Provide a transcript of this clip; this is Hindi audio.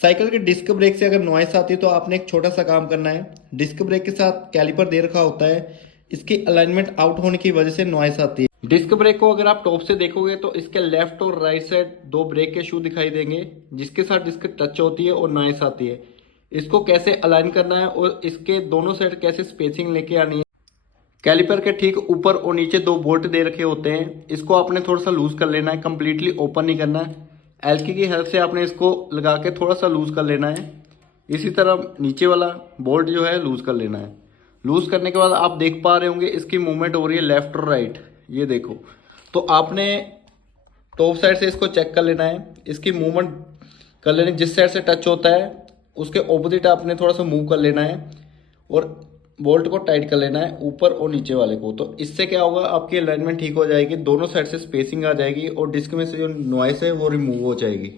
साइकिल के डिस्क ब्रेक से अगर नॉइस आती है तो आपने एक छोटा सा काम करना है। डिस्क ब्रेक के साथ कैलिपर दे रखा होता है, इसकी अलाइनमेंट आउट होने की वजह से नॉइस आती है। डिस्क ब्रेक को अगर आप टॉप से देखोगे तो इसके लेफ्ट और राइट साइड दो ब्रेक के शू दिखाई देंगे, जिसके साथ डिस्क टच होती है और नॉइस आती है। इसको कैसे अलाइन करना है और इसके दोनों साइड कैसे स्पेसिंग लेके आनी है। कैलिपर के ठीक ऊपर और नीचे दो बोल्ट दे रखे होते हैं, इसको आपने थोड़ा सा लूज कर लेना है, कंप्लीटली ओपन नहीं करना है। एल्की की हेल्प से आपने इसको लगा के थोड़ा सा लूज कर लेना है। इसी तरह नीचे वाला बोल्ट जो है लूज कर लेना है। लूज करने के बाद आप देख पा रहे होंगे इसकी मूवमेंट हो रही है लेफ्ट और राइट, ये देखो। तो आपने टॉप साइड से इसको चेक कर लेना है, इसकी मूवमेंट कर लेनी, जिस साइड से टच होता है उसके ऑपोजिट आपने थोड़ा सा मूव कर लेना है और बोल्ट को टाइट कर लेना है ऊपर और नीचे वाले को। तो इससे क्या होगा, आपकी अलाइनमेंट ठीक हो जाएगी, दोनों साइड से स्पेसिंग आ जाएगी और डिस्क में से जो नॉइस है वो रिमूव हो जाएगी।